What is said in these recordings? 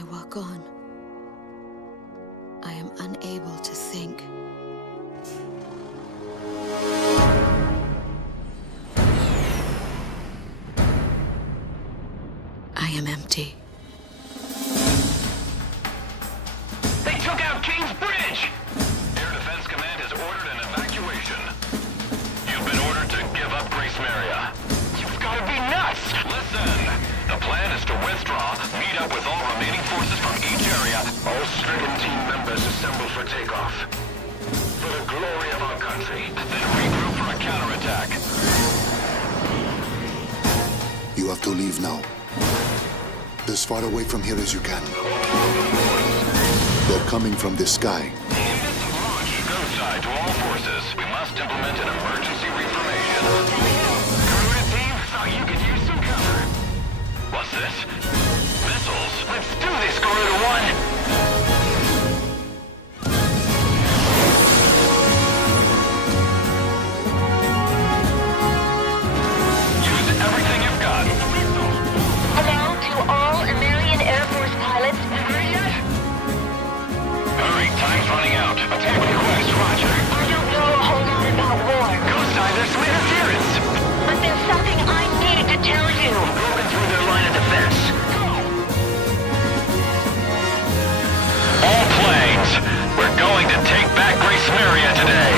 I walk on, I am unable to think. I am empty. They took out King's Bridge! Air Defense Command has ordered an evacuation. You've been ordered to give up Gracemeria. You've gotta be nuts! Listen! The plan is to withdraw, meet up with all remaining forces from each area. All stricken team members assemble for takeoff. For the glory of our country. Then regroup for a counterattack. You have to leave now. As far away from here as you can. They're coming from the sky. Launch. Go side to all forces. We must implement an emergency reformation. Garuda team, thought you could use some cover. What's this? Missiles. Let's do this, Garuda 1! Use everything you've got. Hello to all Emmerian Air Force pilots. Hurry, time's running out. Attack request, roger. I don't know a whole lot about war, Go side, there's some interference. but there's something I needed to tell you. Broken through their line of defense. All planes, we're going to take back Gracemeria today.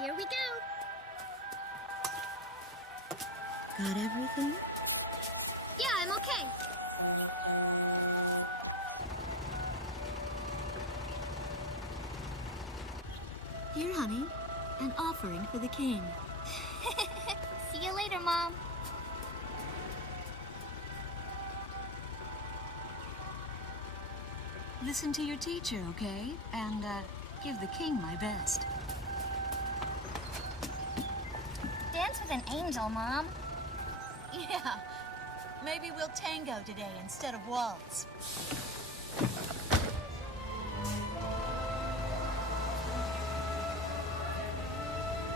Here we go. Got everything? Yeah, I'm okay. Here, honey. An offering for the king. See you later, Mom. Listen to your teacher, okay? And, give the king my best. Dance with an angel, Mom. Yeah. Maybe we'll tango today instead of waltz.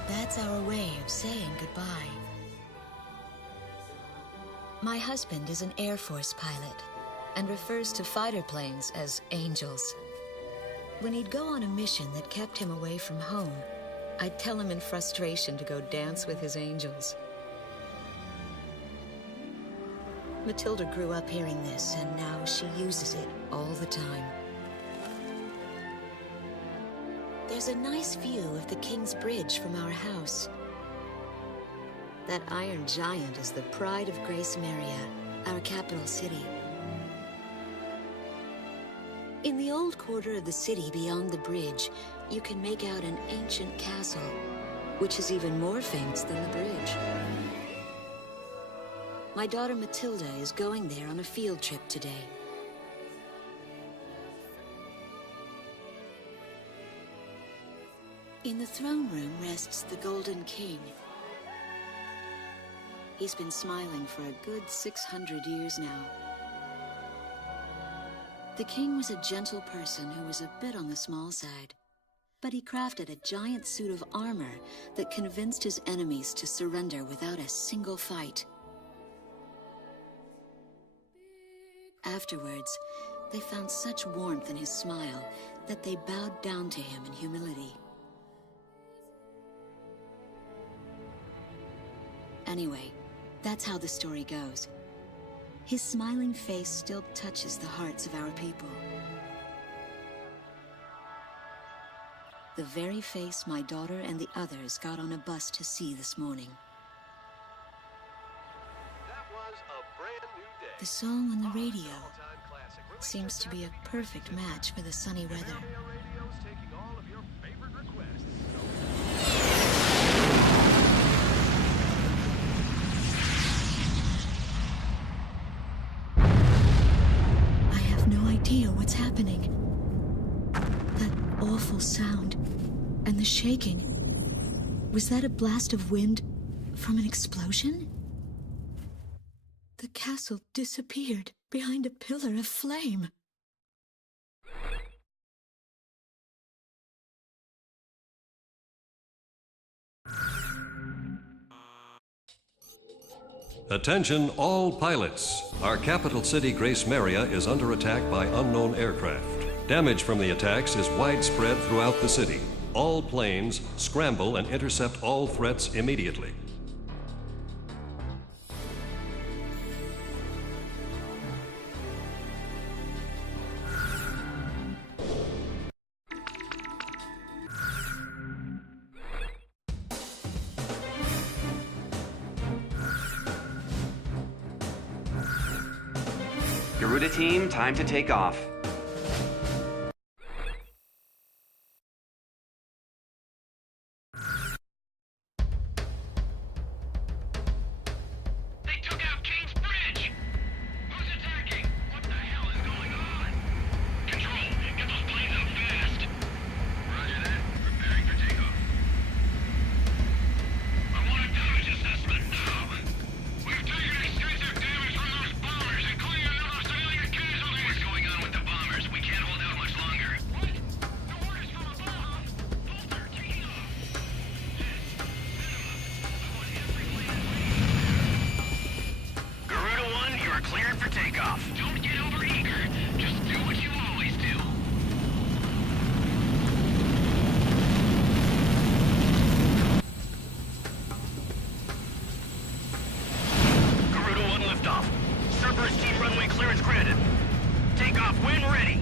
That's our way of saying goodbye. My husband is an Air Force pilot and refers to fighter planes as angels. When he'd go on a mission that kept him away from home, I'd tell him in frustration to go dance with his angels. Matilda grew up hearing this, and now she uses it all the time. There's a nice view of the King's Bridge from our house. That iron giant is the pride of Gracemeria, our capital city. In the old quarter of the city beyond the bridge, you can make out an ancient castle, which is even more famous than the bridge. My daughter Matilda is going there on a field trip today. In the throne room rests the Golden King. He's been smiling for a good 600 years now. The king was a gentle person who was a bit on the small side, but he crafted a giant suit of armor that convinced his enemies to surrender without a single fight. Afterwards, they found such warmth in his smile that they bowed down to him in humility. Anyway, that's how the story goes. His smiling face still touches the hearts of our people. The very face my daughter and the others got on a bus to see this morning. That was a brand new day. The song on the radio seems to be a perfect match for the sunny weather. Radio's taking all of your favorite requests. I have no idea what's happening. That awful sound and the shaking. Was that a blast of wind from an explosion? The castle disappeared behind a pillar of flame. Attention all pilots. Our capital city, Gracemeria, is under attack by unknown aircraft. Damage from the attacks is widespread throughout the city. All planes scramble and intercept all threats immediately. Garuda team, time to take off. They took out King's Bridge! Who's attacking? What the hell is going on? Control, get those planes up fast. Roger that. Preparing for takeoff. I want a damage assessment now. We've taken extensive damage from those bombers, including a number of civilian casualties. What's going on with the bombers? We can't hold out much longer. What? The orders from above. Bolter, taking off. Garuda 1, you are cleared for takeoff. Don't get overeager. Just do what you always do. Garuda 1 liftoff. Cerberus team runway clearance granted. Takeoff when ready.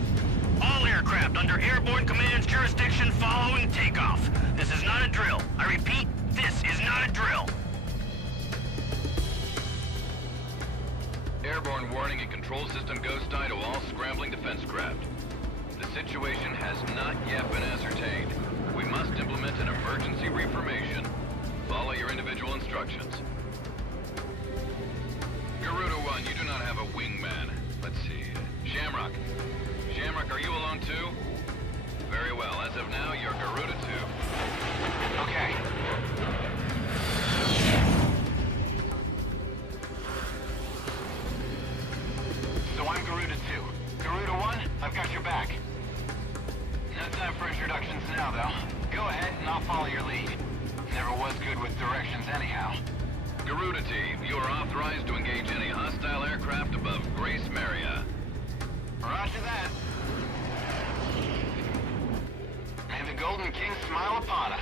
All aircraft under airborne command's jurisdiction following takeoff. This is not a drill. I repeat, this is not a drill. Airborne warning and control system ghost eye to all scrambling defense craft. The situation has not yet been ascertained. We must implement an emergency reformation. Follow your individual instructions. Garuda 1, you do not have a wingman. Let's see. Shamrock. Shamrock, are you alone too? Very well. As of now, you're Garuda 2. Okay. So I'm Garuda 2. Garuda 1, I've got your back. No time for introductions now, though. Go ahead and I'll follow your lead. Never was good with directions anyhow. Garuda team, you are authorized to engage any hostile aircraft above Gracemeria. Roger that. May the Golden King smile upon us.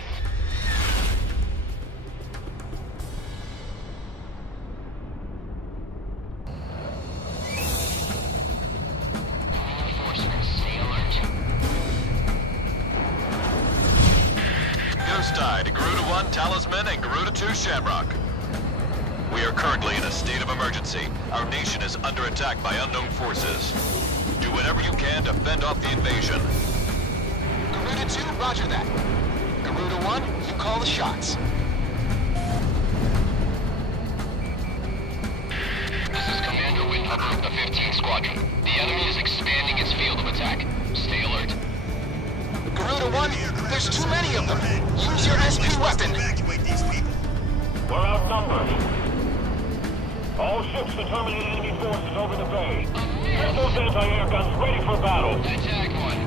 Ghost Eye to Garuda 1 Talisman and Garuda 2 Shamrock. We are currently in a state of emergency. Our nation is under attack by unknown forces. Do whatever you can to fend off the invasion. Garuda 2, roger that. Garuda 1, you call the shots. This is Commander Windhopper of the 15th Squadron. The enemy is expanding its field of attack. Stay alert. Garuda 1, there's too many of them. Use your SP weapon. We're outnumbered. All ships to terminate enemy forces over the bay. Get those anti-air guns ready for battle. Attack one.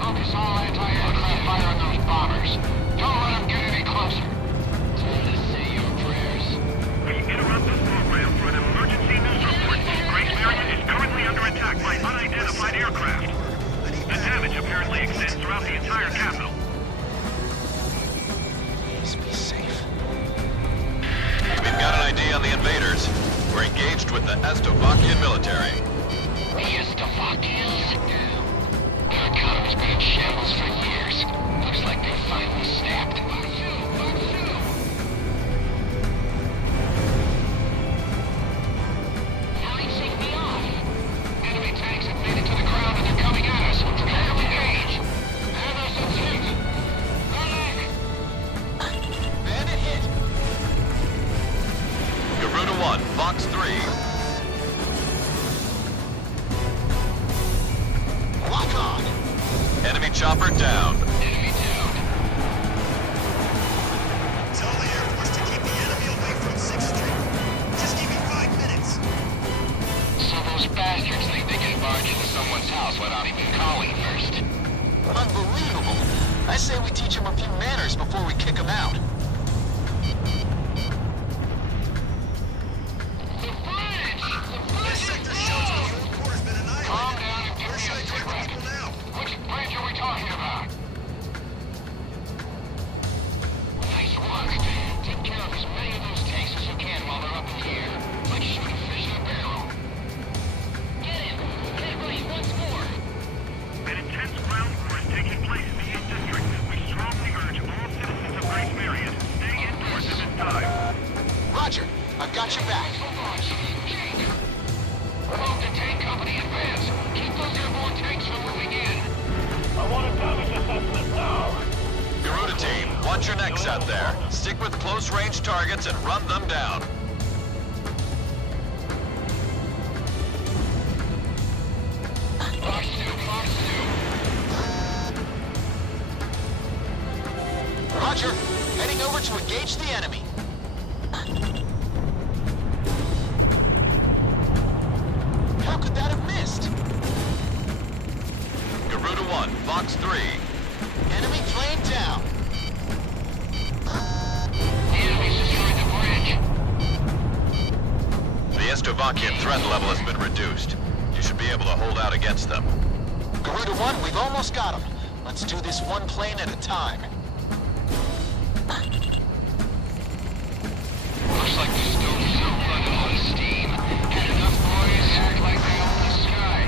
Focus all anti-aircraft fire on those bombers. Don't let them get any closer. Time to say your prayers. We interrupt this program for an emergency news report. Gracemeria is currently under attack by unidentified aircraft. The damage apparently extends throughout the entire capital. Please be safe. We've got an ID on the invaders. with the Estovakian military. The Estovakians? Their economy's been in shambles for years. Looks like they finally snapped. Enemy tanks have made it to the ground and they're coming at us. Prepare to engage. Anderson's hit. Bandit hit. Garuda 1, Fox 3. Lock on. Enemy chopper down. Enemy down. Tell the Air Force to keep the enemy away from 6th Street. Just give me 5 minutes. So those bastards think they can barge into someone's house without even calling first. Unbelievable. I say we teach them a few manners before we kick them out. The bridge! This sector shows me the old quarter's been annihilated. Calm down and give Where me should a I direct the cigarette. people now? Which bridge are we talking about? Nice work. Take care of as many of those tanks as you can while they're up in the air. Like shooting fish in a barrel. Get him! Get ready once more! An intense ground war is taking place in the East District. We strongly urge all citizens of Gracemeria to stay indoors at this time. Roger. I've got your back. So much. Jake. Move the tank company in advance. Keep those airborne tanks from moving in. I want a damage assessment now. Garuda team, watch your necks out there. Stick with close-range targets and run them down. Fox 2, Fox 2. Roger. Heading over to engage the enemy. How could that have missed? Garuda 1, Fox 3. Enemy plane down. The enemy's destroyed the bridge. The Estovakian threat level has been reduced. You should be able to hold out against them. Garuda 1, we've almost got him. Let's do this one plane at a time. Looks like the stoves are running out of steam. Had enough boys act like they own the sky.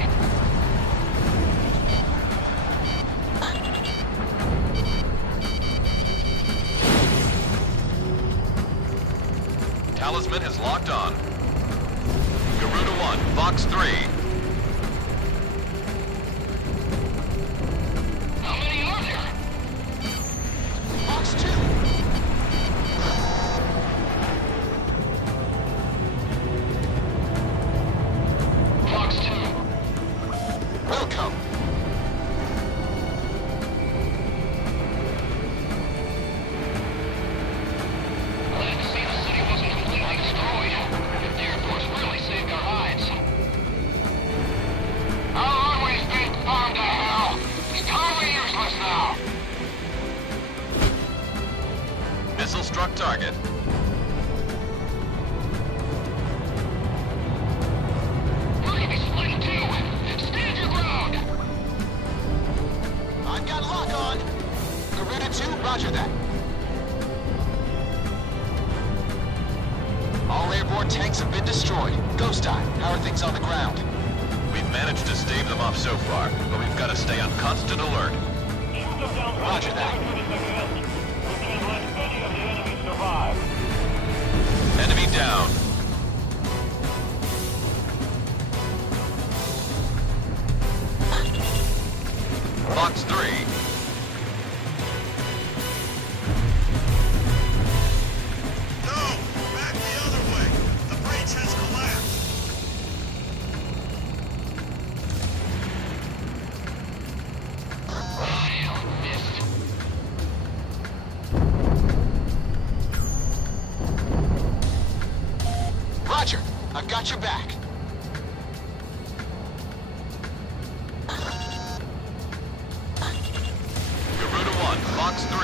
Talisman is locked on. Garuda 1, Fox 3. How many are there? Fox 2. Fox 2. Welcome. Glad to see the city wasn't completely destroyed. The airport's really saved our lives. Our runway's been bombed to hell. It's totally useless now. Missile struck target. We're gonna be split in two. Stand your ground. I've got lock on. Garuda 2, roger that. All airborne tanks have been destroyed. Ghost Eye, how are things on the ground? We've managed to stave them off so far, but we've got to stay on constant alert. Roger that. We can't let any of the enemy survive. Enemy down. Fox 3. No! Back the other way! The bridge has collapsed! Hell, missed. Roger, I've got your back. Garuda 1, Fox 3.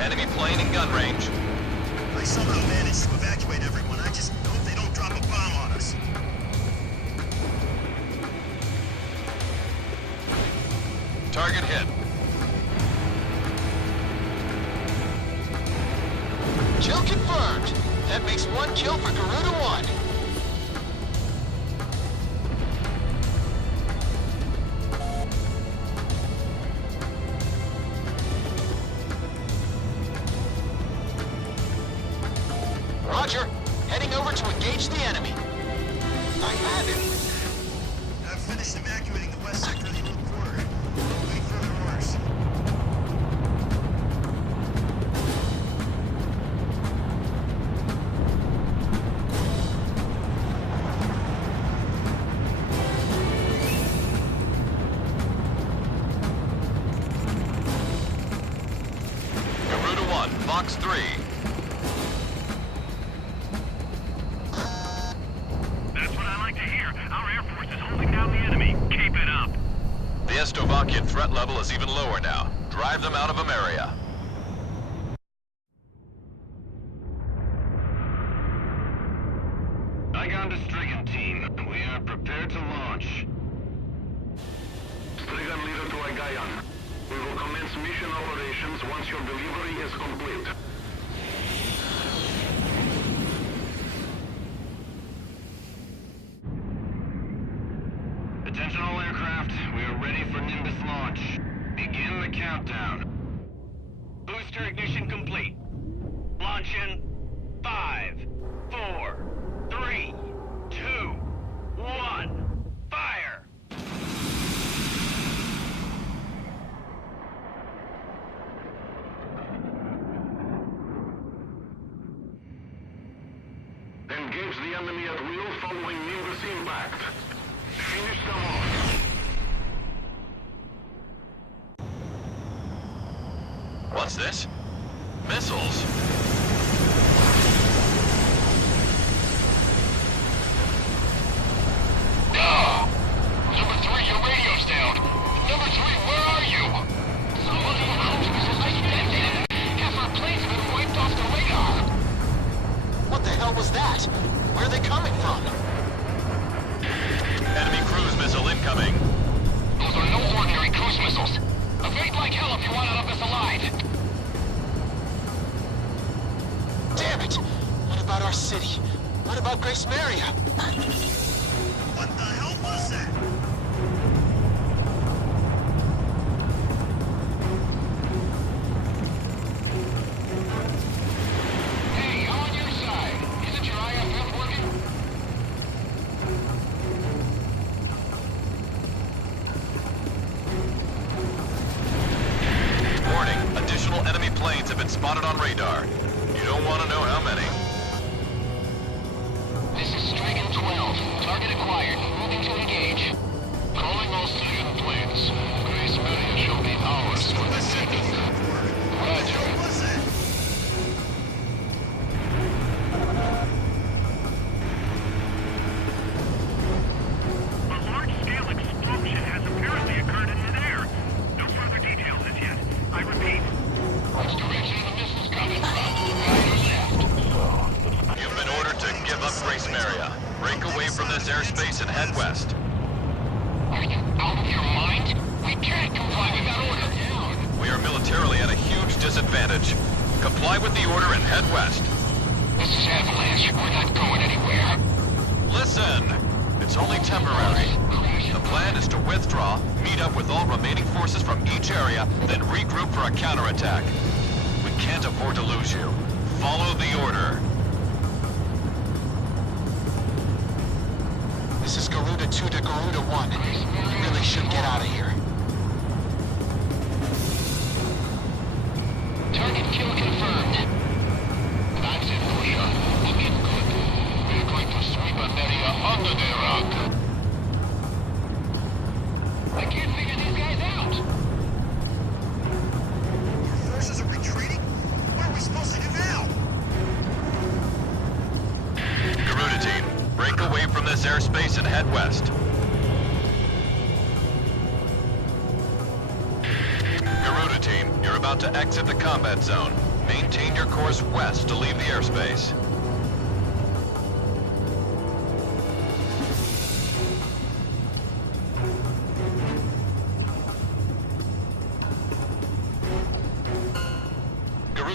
Enemy plane in gun range. I somehow managed to evacuate everyone. I just hope they don't drop a bomb on us. Target hit. Kill confirmed. That makes 1 kill for Garuda 1. Roger. Heading over to engage the enemy. I have him. I've finished evacuating the west sector of the old quarter. Wait for further orders. Garuda 1, Fox 3. That's what I like to hear. Our Air Force is holding down the enemy. Keep it up. The Estovakian threat level is even lower now. Drive them out of Emmeria. Igon to Strigan team. We are prepared to launch. Strigan leader to Igayan. We will commence mission operations once your delivery is complete. Attention all aircraft. We are ready for Nimbus launch. Begin the countdown. Booster ignition complete. Launch in 5, 4, 3, 2, 1. Fire! Engage the enemy at will following Nimbus impact. Finish them off. What's this? Missiles? Number 3, your radio's down. Number 3, where are you? Some of your cruise missiles I spent. Half our planes have been wiped off the radar. What the hell was that? Where are they coming from? Enemy cruise missile incoming. Those are no ordinary cruise missiles. Evade like hell if you want out of this alive. Damn it! What about our city? What about Gracemeria? What the hell was that? Hey, I'm on your side. Isn't your IFF working? Warning, additional enemy planes have been spotted on radar. You don't want to know how many. This is Strigan 12. Target acquired. Moving to engage. Calling all Strigan planes. Gracemeria shall be ours for the city. Roger. What was that? A large-scale explosion has apparently occurred in midair. No further details as yet. I repeat. Which direction are the missiles coming from? Right or left? You've been ordered to give up Gracemeria. Break away from this airspace and head west. Are you out of your mind? We can't comply with that order. We are militarily at a huge disadvantage. Comply with the order and head west. This is Avalanche. We're not going anywhere. Listen! It's only temporary. The plan is to withdraw, meet up with all remaining forces from each area, then regroup for a counterattack. We can't afford to lose you. Follow the order. This is Garuda 2 to Garuda 1. We really should get out of here. Target kill confirmed. That's it, Pusha. Looking good. We're going to sweep Emmeria under the rug. I can't figure these guys out. Our forces are retreating? What are we supposed to do now? Garuda team, break away from this airspace and head west. Garuda team, you're about to exit the combat zone. Maintain your course west to leave the airspace.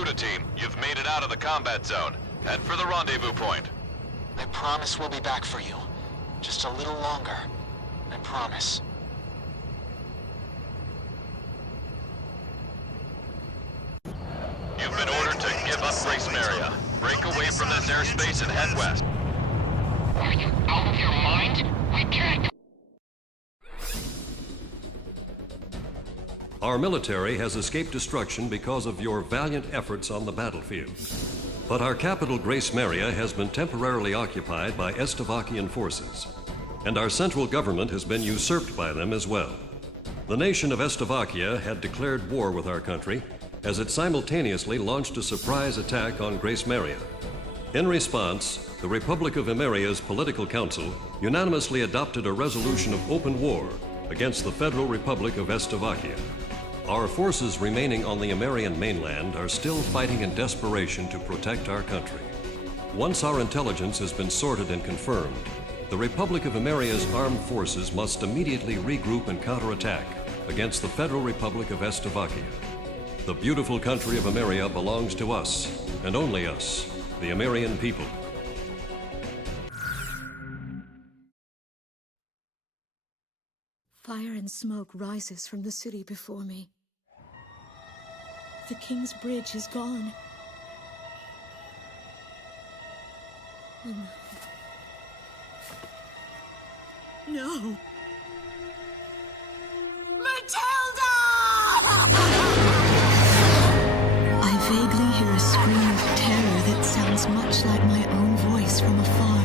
Garuda team, you've made it out of the combat zone. Head for the rendezvous point. I promise we'll be back for you. Just a little longer. I promise. You've been ordered to give up Gracemeria. Break away from this airspace and head west. Are you out of your mind? We can't. Our military has escaped destruction because of your valiant efforts on the battlefield. But our capital, Gracemeria, has been temporarily occupied by Estovakian forces, and our central government has been usurped by them as well. The nation of Estovakia had declared war with our country as it simultaneously launched a surprise attack on Gracemeria. In response, the Republic of Emmeria's political council unanimously adopted a resolution of open war against the Federal Republic of Estovakia. Our forces remaining on the Emmerian mainland are still fighting in desperation to protect our country. Once our intelligence has been sorted and confirmed, the Republic of Emmeria's armed forces must immediately regroup and counterattack against the Federal Republic of Estovakia. The beautiful country of Emmeria belongs to us, and only us, the Emmerian people. Fire and smoke rises from the city before me. The King's Bridge is gone. No. Matilda! I vaguely hear a scream of terror that sounds much like my own voice from afar.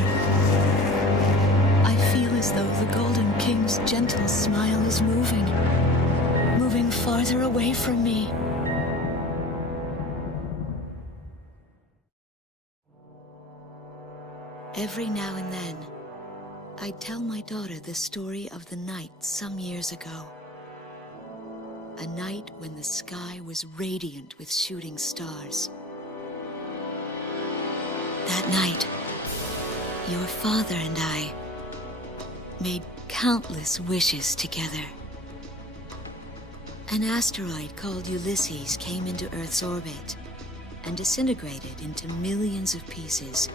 I feel as though the Golden King's gentle smile is moving farther away from me. Every now and then, I tell my daughter the story of the night some years ago. A night when the sky was radiant with shooting stars. That night, your father and I made countless wishes together. An asteroid called Ulysses came into Earth's orbit and disintegrated into millions of pieces,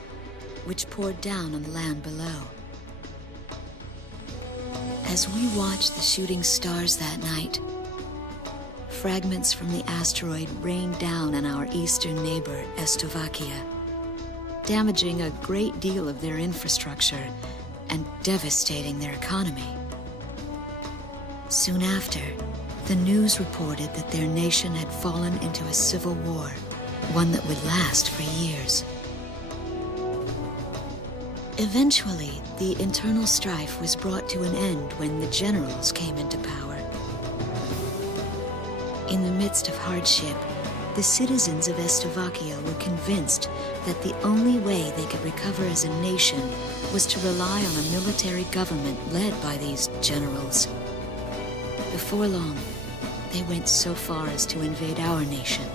which poured down on the land below. As we watched the shooting stars that night, fragments from the asteroid rained down on our eastern neighbor, Estovakia, damaging a great deal of their infrastructure and devastating their economy. Soon after, the news reported that their nation had fallen into a civil war, one that would last for years. Eventually, the internal strife was brought to an end when the generals came into power. In the midst of hardship, the citizens of Estovakia were convinced that the only way they could recover as a nation was to rely on a military government led by these generals. Before long, they went so far as to invade our nation,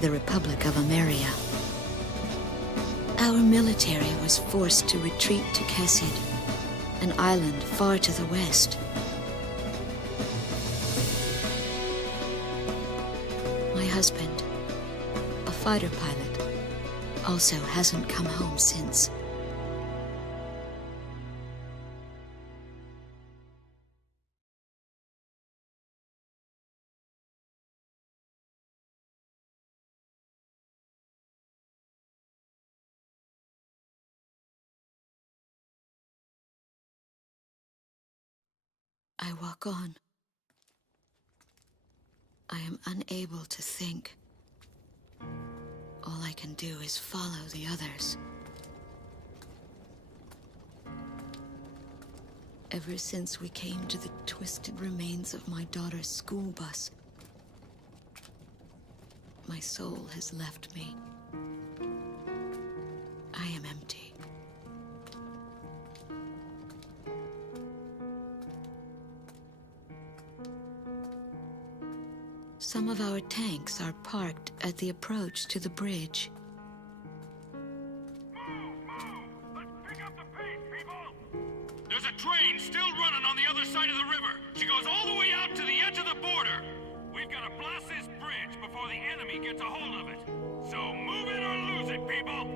the Republic of Emmeria. Our military was forced to retreat to Kesid, an island far to the west. My husband, a fighter pilot, also hasn't come home since. I walk on. I am unable to think. All I can do is follow the others. Ever since we came to the twisted remains of my daughter's school bus, my soul has left me. I am empty. Some of our tanks are parked at the approach to the bridge. There's a train still running on the other side of the river. She goes all the way out to the edge of the border. We've got to blast this bridge before the enemy gets a hold of it. So move it or lose it, people!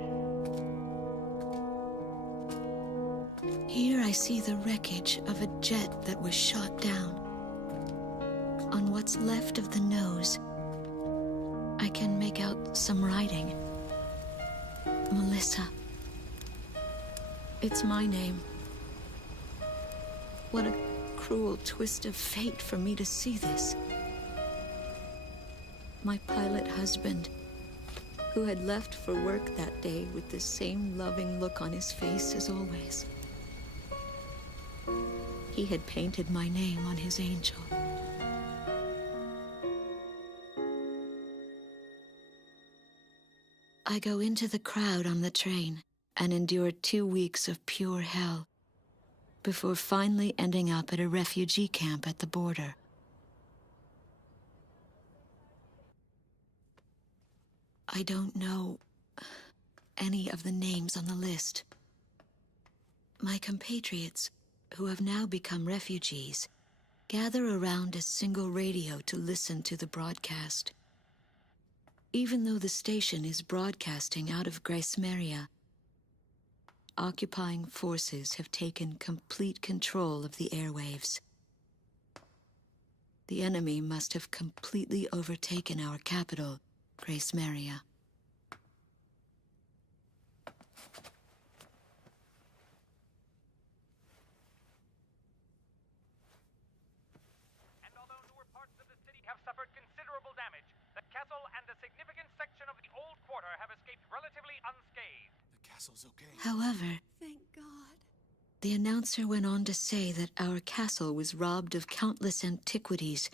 Here I see the wreckage of a jet that was shot down. On what's left of the nose, I can make out some writing. Melissa. It's my name. What a cruel twist of fate for me to see this. My pilot husband, who had left for work that day with the same loving look on his face as always. He had painted my name on his angel. I go into the crowd on the train and endure 2 weeks of pure hell before finally ending up at a refugee camp at the border. I don't know any of the names on the list. My compatriots, who have now become refugees, gather around a single radio to listen to the broadcast. Even though the station is broadcasting out of Gracemeria, occupying forces have taken complete control of the airwaves. The enemy must have completely overtaken our capital, Gracemeria. And although newer parts of the city have suffered considerable damage, the castle and a significant section of the old quarter have escaped relatively unscathed. The castle's okay. However, Thank God. the announcer went on to say that our castle was robbed of countless antiquities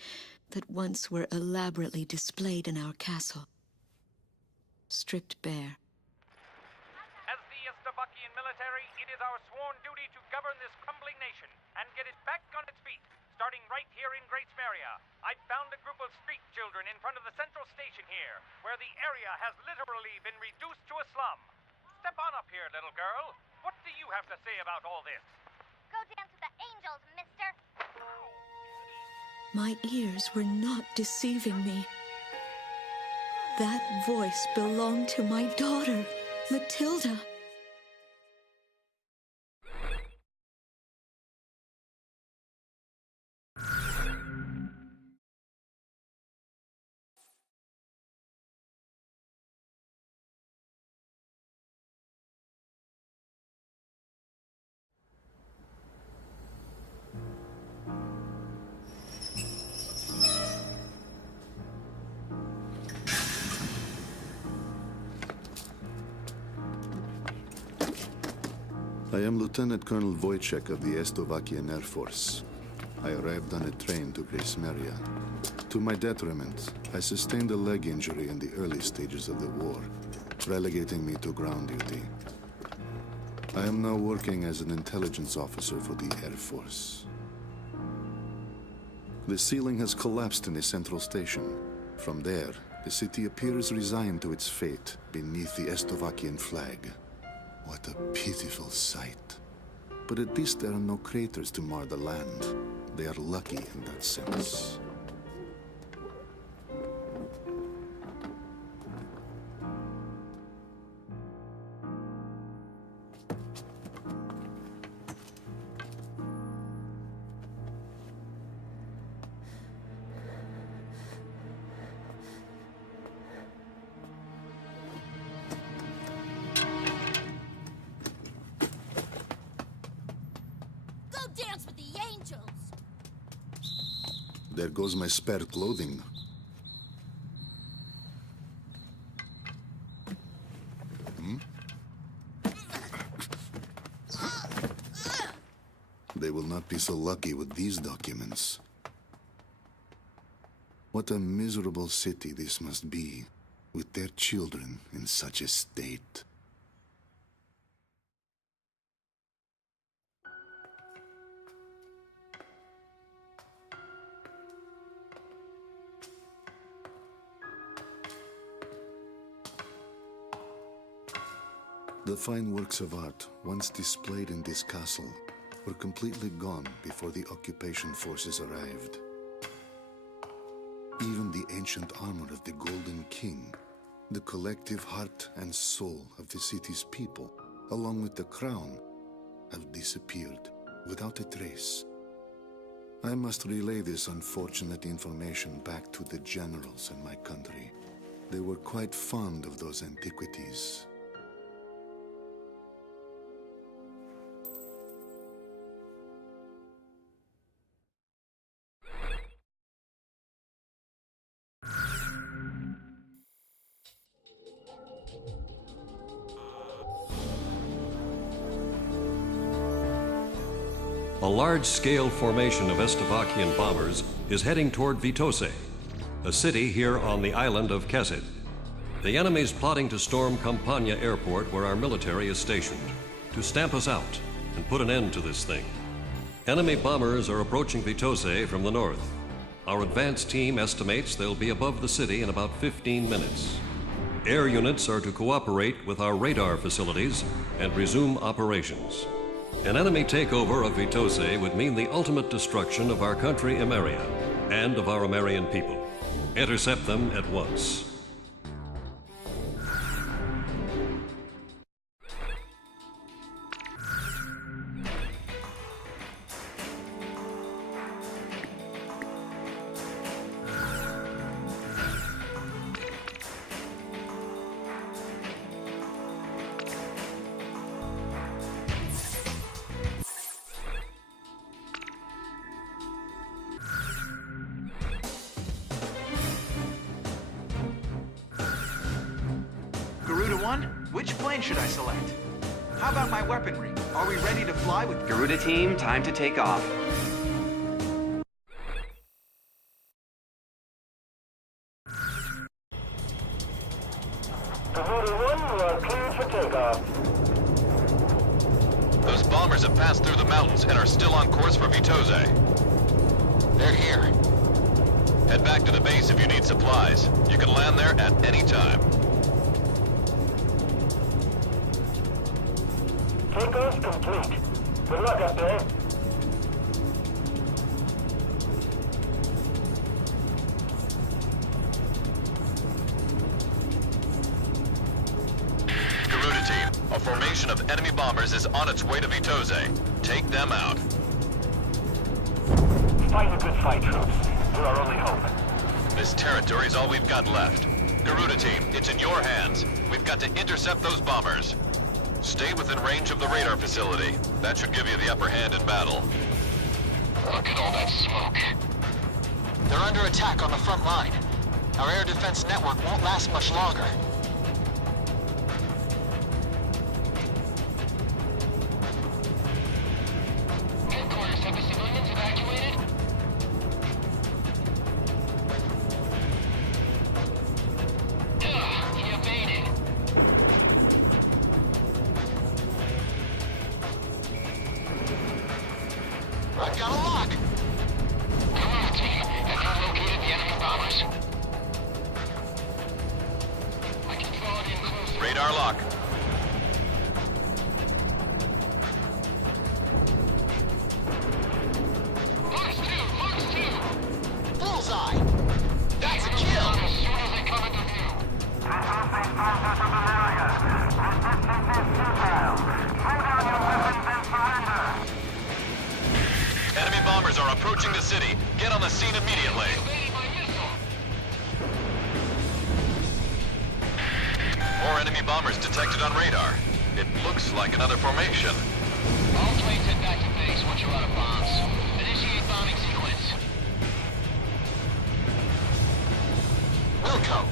that once were elaborately displayed in our castle. Stripped bare. As the Estovakian military, it is our sworn duty to govern this crumbling nation and get it back on its feet, starting right here in Gracemeria. I found a group of street children in front of the central station here, where the area has literally been reduced to a slum. Step on up here, little girl. What do you have to say about all this? Go dance with the angels, mister. My ears were not deceiving me. That voice belonged to my daughter, Matilda. I am Lieutenant Colonel Wojciech of the Estovakian Air Force. I arrived on a train to Gracemeria. To my detriment, I sustained a leg injury in the early stages of the war, relegating me to ground duty. I am now working as an intelligence officer for the Air Force. The ceiling has collapsed in the central station. From there, the city appears resigned to its fate beneath the Estovakian flag. What a pitiful sight. But at least there are no craters to mar the land. They are lucky in that sense. Dance with the angels! There goes my spare clothing. They will not be so lucky with these documents. What a miserable city this must be, with their children in such a state. The fine works of art, once displayed in this castle, were completely gone before the occupation forces arrived. Even the ancient armor of the Golden King, The collective heart and soul of the city's people, along with the crown, have disappeared without a trace. I must relay this unfortunate information back to the generals in my country. They were quite fond of those antiquities. A large-scale formation of Estovakian bombers is heading toward Vitoze, a city here on the island of Kesid. The enemy's plotting to storm Campania Airport, where our military is stationed, to stamp us out and put an end to this thing. Enemy bombers are approaching Vitoze from the north. Our advance team estimates they'll be above the city in about 15 minutes. Air units are to cooperate with our radar facilities and resume operations. An enemy takeover of Vitoze would mean the ultimate destruction of our country Emmeria and of our Emmerian people. Intercept them at once. Which plane should I select? How about my weaponry? Are we ready to fly with... Garuda team, time to take off. Garuda 1, you are cleared for takeoff. Those bombers have passed through the mountains and are still on course for Vitoze. They're here. Head back to the base if you need supplies. You can land there at any time. Takeoff complete. Good luck up there. Garuda team, a formation of enemy bombers is on its way to Vitoze. Take them out. Fight a good fight, troops. You're our only hope. This territory is all we've got left. Garuda team, it's in your hands. We've got to intercept those bombers. Stay within range of the radar facility. That should give you the upper hand in battle. Look at all that smoke. They're under attack on the front line. Our air defense network won't last much longer. Headquarters, have the civilians evacuated? He evaded. I've got a lock. Come on, team. Have you located the enemy bombers? I can draw it in closer. Radar lock. Marks 2! Marks 2! Bullseye! That's a kill! As soon as they come into view. Enemy bombers are approaching the city. Get on the scene immediately. More enemy bombers detected on radar. It looks like another formation. All planes head back to base once you're out of bombs. Initiate bombing sequence. Wilco.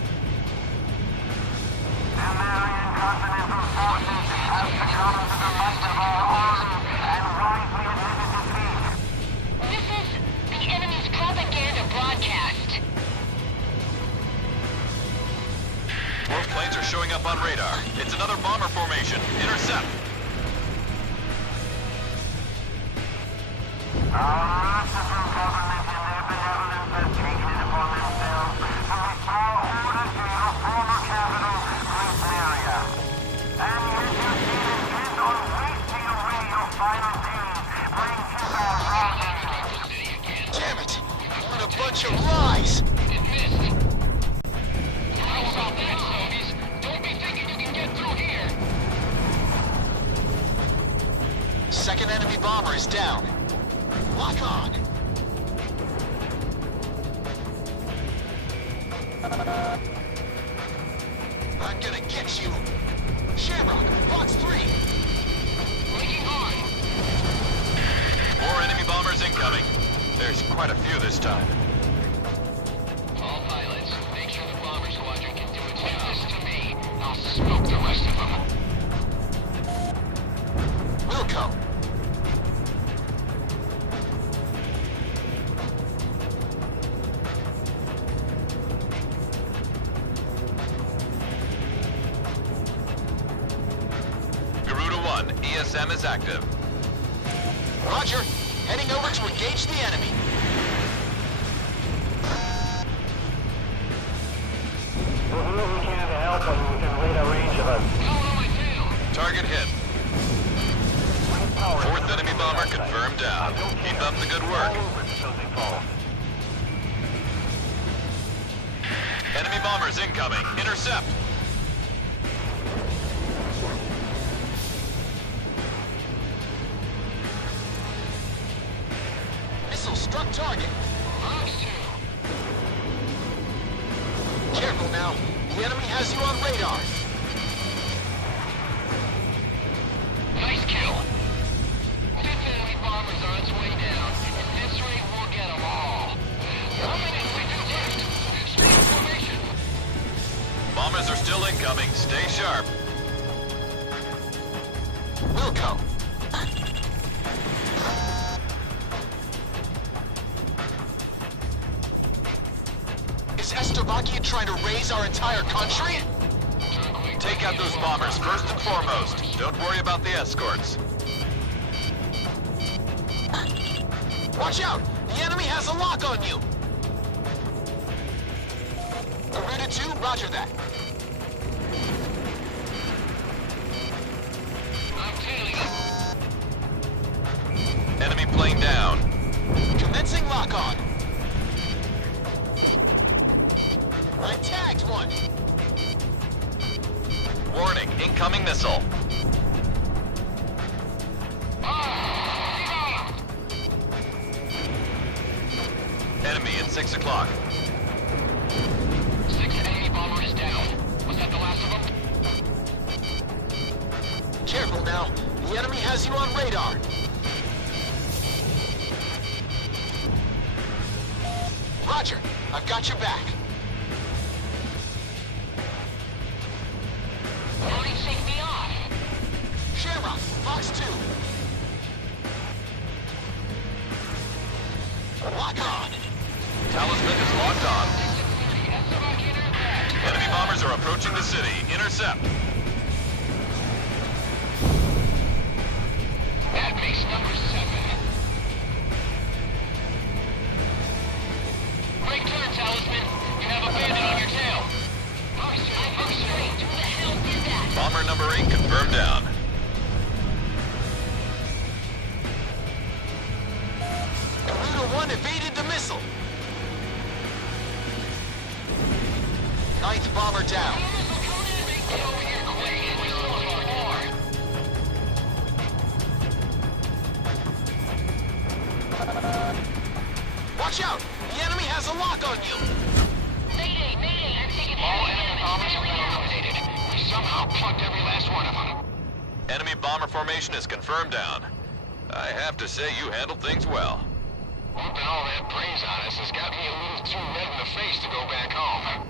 Emmerian Continental Forces have succumbed to the might of our army and wisely admitted defeat. This is the enemy's propaganda broadcast. More planes are showing up on radar. It's another bomber formation. Intercept. Our merciful government in their benevolence has taken it upon themselves to restore order to your former capital, Gracemeria. And yet you seem intent on wasting away your final days playing kiss our asses. Damn it! What a bunch of lies! It missed. How about that, Sovies? second enemy bomber is down. Lock on! I'm gonna get you! Shamrock, Fox 3! Making hard! More enemy bombers incoming. There's quite a few this time. All pilots, make sure the bomber squadron can do its job. Leave this to me. I'll smoke the rest of them. Wilco! ESM is active. Roger. Heading over to engage the enemy. We'll do what we can to help them within radar range of us. Target hit. Fourth enemy bomber confirmed down. Keep up the good work. Enemy bombers incoming. Intercept. Struck target. Careful now. The enemy has you on radar. Nice kill. Fifth enemy bombers are on its way down. At this rate, we'll get them all. How many do we do first? Stay in formation. Bombers are still incoming. Stay sharp. Wilco. Is Estovakia trying to raise our entire country? Take out those bombers first and foremost. Don't worry about the escorts. Watch out! The enemy has a lock on you! Arena 2, roger that. I'm tailing it. Enemy plane down. Commencing lock on. I tagged one. Warning, incoming missile. Enemy at 6 o'clock. 6 enemy bomber is down. Was that the last of them? Careful now. The enemy has you on radar. Roger. I've got your back. Loading safety off. Shamrock, Fox 2. Lock on. Talisman is locked on. Enemy bombers are approaching the city. Intercept. That makes number 7. Break turn, Talisman. You have a bandit on your tail. I'm straight. Who the hell did that? Bomber number 8 confirmed down. Garuda 1 evaded the missile. 9th bomber down. Get over here quick. We still have more. Watch out! The enemy has a lock on you! Mayday, mayday. I'm taking all enemy bombers have been eliminated. We somehow plucked every last one of them. Enemy bomber formation is confirmed down. I have to say you handled things well. Whooping all that brains on us has got me a little too red in the face to go back home.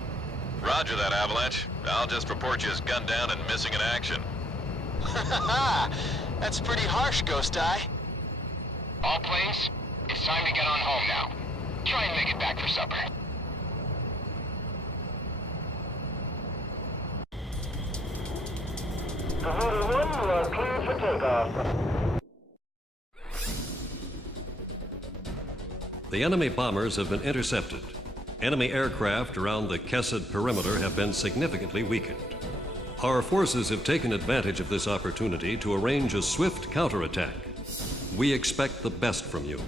Roger that, Avalanche. I'll just report you as gunned down and missing in action. That's pretty harsh, Ghost Eye. All planes, it's time to get on home now. Try and make it back for supper. Garuda 1, you are cleared for takeoff. The enemy bombers have been intercepted. Enemy aircraft around the Kesed perimeter have been significantly weakened. Our forces have taken advantage of this opportunity to arrange a swift counterattack. We expect the best from you.